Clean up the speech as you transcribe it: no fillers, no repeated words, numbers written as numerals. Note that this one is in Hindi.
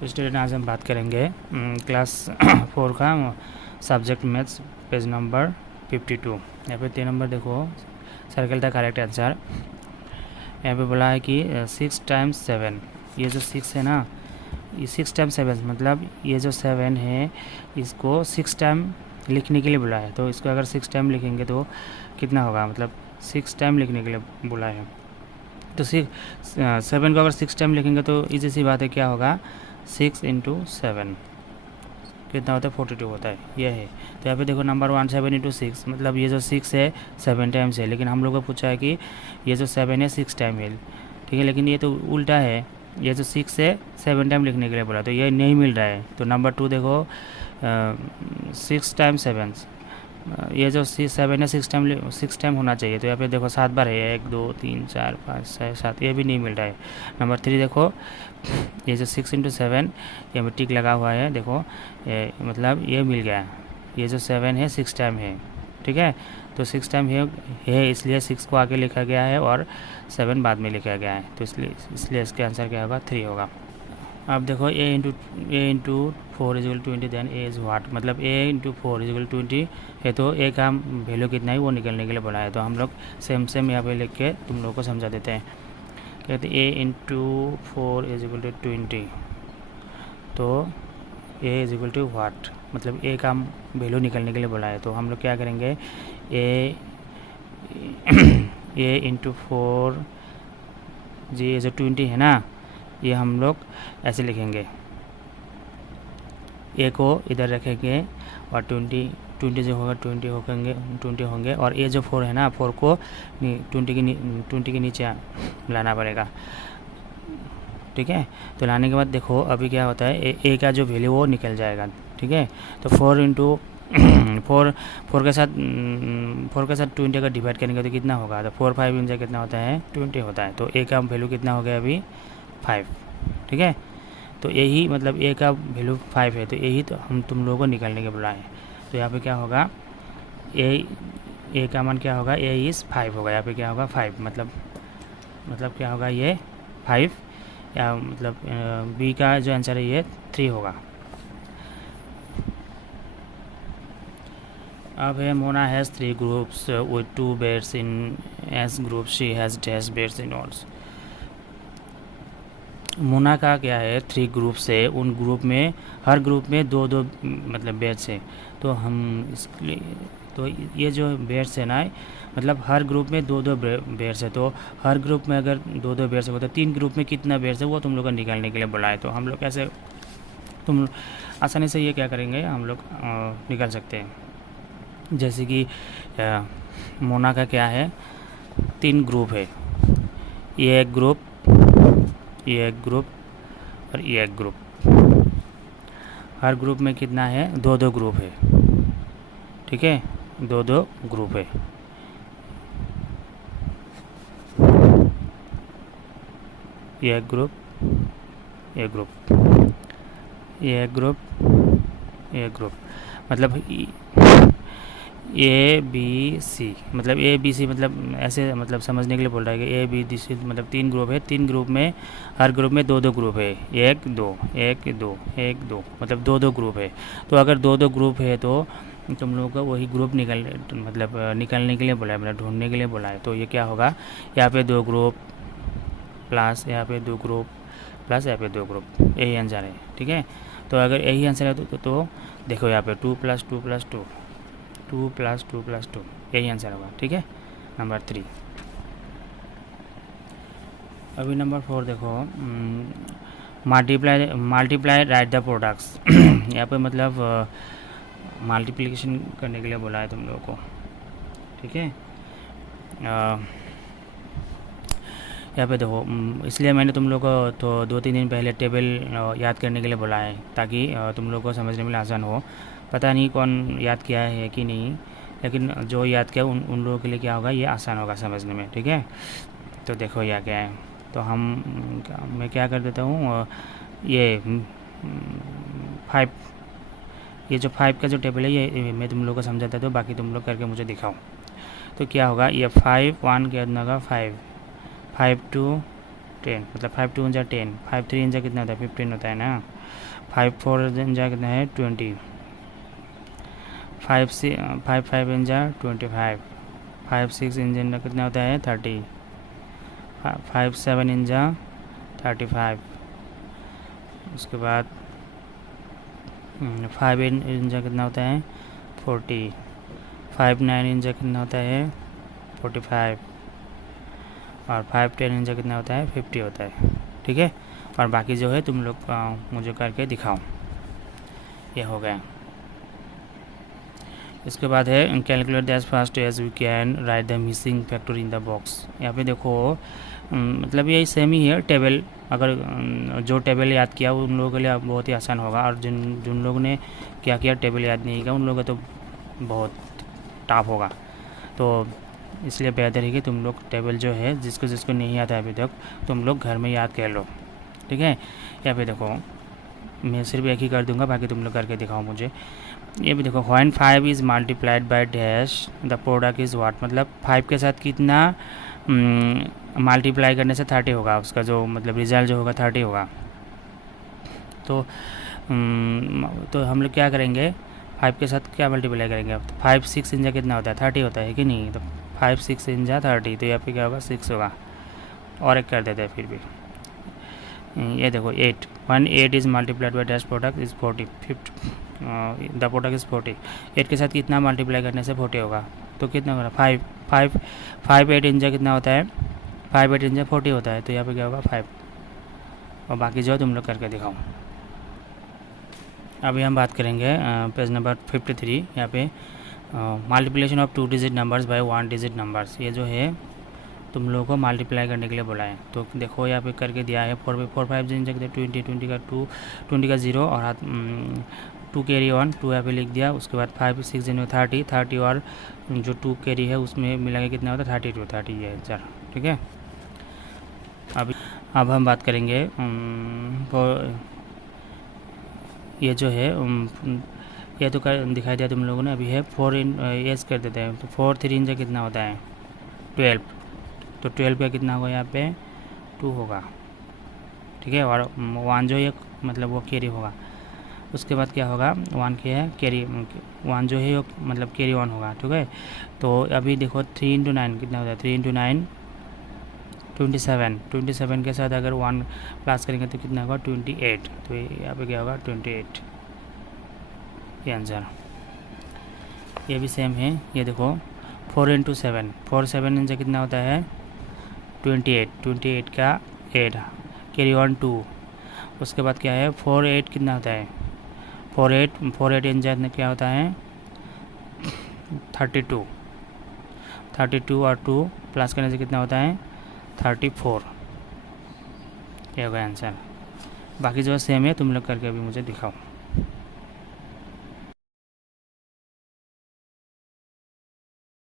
तो स्टूडेंट आज हम बात करेंगे क्लास 4 का सब्जेक्ट मैथ्स पेज नंबर 52। यहाँ पे 3 नंबर देखो, सर्कल था करेक्ट आंसर। यहाँ पे बोला है कि 6 टाइम्स 7, ये जो 6 है ना, ये 6 टाइम्स 7 मतलब ये जो 7 है इसको 6 टाइम लिखने के लिए बोला है। तो इसको अगर 6 टाइम लिखेंगे तो कितना होगा, मतलब 6 टाइम लिखने के लिए बोला है। तो 7 को अगर 6 टाइम लिखेंगे तो इजी सी बात है, क्या होगा 6 इंटू 7 कितना होता है 42 होता है, ये है। तो यहाँ पे देखो नंबर 1 7 इंटू 6 मतलब ये जो 6 है 7 टाइम्स है, लेकिन हम लोग को पूछा है कि ये जो 7 है 6 टाइम है, ठीक है। लेकिन ये तो उल्टा है, ये जो 6 है 7 टाइम लिखने के लिए बोला, तो ये नहीं मिल रहा है। तो नंबर 2 देखो 6 टाइम्स 7, ये जो 7 है 6 टाइम होना चाहिए। तो यहाँ पे देखो 7 बार है, 1 2 3 4 5 6 7, ये भी नहीं मिल रहा है। नंबर 3 देखो, ये जो 6 इंटू 7 ये में टिक लगा हुआ है, देखो मतलब ये मिल गया। ये जो 7 है 6 टाइम है, ठीक है। तो 6 टाइम है इसलिए 6 को आगे लिखा गया है और 7 बाद में लिखा गया है। तो इसलिए इसके आंसर क्या होगा 3 होगा। अब देखो a into 4 is equal 20, then a is what, मतलब ए इंटू 4 इज इक्वल 20 है। तो ए का वैल्यू कितना है वो निकलने के लिए बोला है। तो हम लोग सेम यहाँ पे लिख के तुम लोग को समझा देते हैं। कहते ए इंटू 4 इज इक्वल टू 20, तो ए इज इक्वल टू वाट, मतलब ए का वैल्यू निकलने के लिए बोला है। तो हम लोग क्या करेंगे, ए इंटू 4 जी जो 20 है ना, ये हम लोग ऐसे लिखेंगे, ए को इधर रखेंगे और 20 जो होगा 20 होंगे और ये जो 4 है ना, 4 को 20 के नीचे लाना पड़ेगा, ठीक है। तो लाने के बाद देखो अभी क्या होता है, ए का जो वैल्यू वो निकल जाएगा, ठीक है। तो 4 इंटू 4 के साथ 20 अगर डिवाइड करेंगे तो कितना होगा, तो 4 5 इनसे कितना होता है 20 होता है। तो ए का वैल्यू कितना हो गया अभी 5, ठीक है। तो यही मतलब ए का वैल्यू 5 है, तो यही तो हम तुम लोगों को निकालने के बोला है। तो यहाँ पे क्या होगा, ए का मान क्या होगा, ए इज़ 5 होगा। यहाँ पे क्या होगा 5 मतलब क्या होगा ये 5, या मतलब बी का जो आंसर है ये 3 होगा। अब है Mona has 3 groups with 2 beads in each group, she has dash beads in all. Mona का क्या है 3 ग्रुप्स है, उन ग्रुप में हर ग्रुप में 2-2 मतलब बेड्स है। तो हम इसलिए तो ये जो बेड्स है ना, मतलब हर ग्रुप में 2-2 बेड्स है। तो हर ग्रुप में अगर 2-2 बेड्स है तो 3 ग्रुप में कितना बेड्स है वो तुम लोग को निकालने के लिए बुलाए। तो हम लोग ऐसे तुम आसानी से ये क्या करेंगे, हम लोग निकाल सकते हैं। जैसे कि मोना का क्या है 3 ग्रुप है, ये एक ग्रुप, ये एक ग्रुप और ये एक ग्रुप। हर ग्रुप में कितना है 2-2 ग्रुप है, ठीक है, 2-2 ग्रुप है। ये एक ग्रुप, ये ग्रुप, ये एक ग्रुप, ये ग्रुप, मतलब ए बी सी, मतलब ए बी सी मतलब ऐसे मतलब समझने के लिए बोल रहा है कि ए बी सी मतलब 3 ग्रुप है। 3 ग्रुप में हर ग्रुप में 2-2 ग्रुप है, 1 2 1 2 1 2 मतलब 2-2 ग्रुप है। तो अगर 2-2 ग्रुप है तो तुम लोगों का वही ग्रुप निकालने के लिए बोला है, मतलब ढूंढने के लिए बोला है। तो ये क्या होगा, यहाँ पे 2 ग्रुप प्लस यहाँ पे 2 ग्रुप प्लस यहाँ पे 2 ग्रुप, यही आंसर है, ठीक है। तो अगर यही आंसर है तो देखो यहाँ पे 2 + 2 + 2 2 + 2 + 2 यही आंसर होगा, ठीक है, नंबर 3। अभी नंबर 4 देखो, मल्टीप्लाई राइट द प्रोडक्ट्स। यहाँ पे मतलब मल्टीप्लिकेशन करने के लिए बोला है तुम लोगों को, ठीक है। यहाँ पे देखो इसलिए मैंने तुम लोग को तो 2-3 दिन पहले टेबल याद करने के लिए बोला है, ताकि तुम लोग को समझने में आसान हो। पता नहीं कौन याद किया है कि नहीं, लेकिन जो याद किया उन लोगों के लिए क्या होगा, ये आसान होगा समझने में, ठीक है। तो देखो यह क्या है, तो मैं क्या कर देता हूँ, ये 5, ये जो 5 का जो टेबल है ये मैं तुम लोग को समझाता हूँ, बाकी तुम लोग करके मुझे दिखाओ। तो क्या होगा, ये 5 1 के अंदर का 5 2 10, मतलब 5 2 × 10, 5 3 × कितना होता है 15 होता है ना। 5 4 इंजा कितना है 20, 5 5 इंजा 25, 5 6 इंजा कितना होता है 30, 5 7 इंजा 35, उसके बाद 5 इंजा कितना होता है 40, 5 9 इंचा कितना होता है 45, और 5 10 इंचा कितना होता है 50 होता है। ठीक है, और बाकी जो है तुम लोग मुझे करके दिखाओ। ये हो गया। इसके बाद है calculate as fast as we can write the missing factor in the box. यहाँ पे देखो मतलब यही सेम ही है टेबल। अगर जो टेबल याद किया उन लोगों के लिए बहुत ही आसान होगा, और जिन लोगों ने क्या किया टेबल याद नहीं किया उन लोगों का तो बहुत टफ होगा। तो इसलिए बेहतर है कि तुम लोग टेबल जो है जिसको जिसको नहीं आता है अभी तक तुम लोग घर में याद कर लो। ठीक है, या फिर देखो मैं सिर्फ एक ही कर दूंगा, बाकी तुम लोग करके दिखाओ मुझे। ये भी देखो when 5 is multiplied by dash the product is what, मतलब 5 के साथ कितना मल्टीप्लाई करने से 30 होगा, उसका जो मतलब रिजल्ट जो होगा 30 होगा। तो हम लोग क्या करेंगे 5 के साथ क्या मल्टीप्लाई करेंगे अब। 5 6 इंजा कितना होता है 30 होता है कि नहीं, तो 5 6 इंजा 30, तो यहाँ पे क्या होगा 6 होगा। और एक कर देते हैं फिर भी। ये देखो 8 1 8 is multiplied by dash product is 40 the product is 40। 8 के साथ कितना मल्टीप्लाई करने से 40 होगा, तो कितना होगा 5 8 इंचा कितना होता है 5 8 इंचा 40 होता है, तो यहाँ पे क्या होगा 5। और बाकी जो तुम लोग करके दिखाओ। अभी हम बात करेंगे पेज नंबर 53। यहाँ पे multiplication of 2 digit numbers by 1 digit numbers. ये जो है तुम लोगों को मल्टीप्लाई करने के लिए बोला है। तो देखो यहाँ पे करके दिया है 4 5 जिन जगह 20 20 का 2 20 का 0 और 2 कैरी 1 2 यहाँ पे लिख दिया। उसके बाद 5 6 जिन 30 30 और जो 2 कैरी है उसमें मिला के कितना होता है 32 30 ये आंसर। ठीक है, अब हम बात करेंगे ये जो है ये तो दिखाई दिया तुम लोगों ने। अभी है 4 एस कर देते हैं, तो 4 3 इंचा कितना होता है 12, तो 12 का कितना होगा यहाँ पे 2 होगा। ठीक है, और 1 जो है मतलब वो कैरी होगा। उसके बाद क्या होगा 1 के है कैरी 1 जो है मतलब कैरी 1 होगा। ठीक है, तो अभी देखो 3 इंटू 9 कितना होता है 3 इंटू 9 27 के साथ अगर 1 प्लस करेंगे तो कितना होगा 28, तो यहाँ पे क्या होगा 28 ये आंसर। ये भी सेम है। ये देखो 4 इंटू 7 4 7 इंचा कितना होता है 28 का 8 कैरी 1 2। उसके बाद क्या है 4 8 कितना होता है 4 8 इंचा क्या होता है 32 और 2 प्लस करने से कितना होता है 34। ये होगा आंसर। बाकी जो सेम है तुम लोग करके अभी मुझे दिखाओ।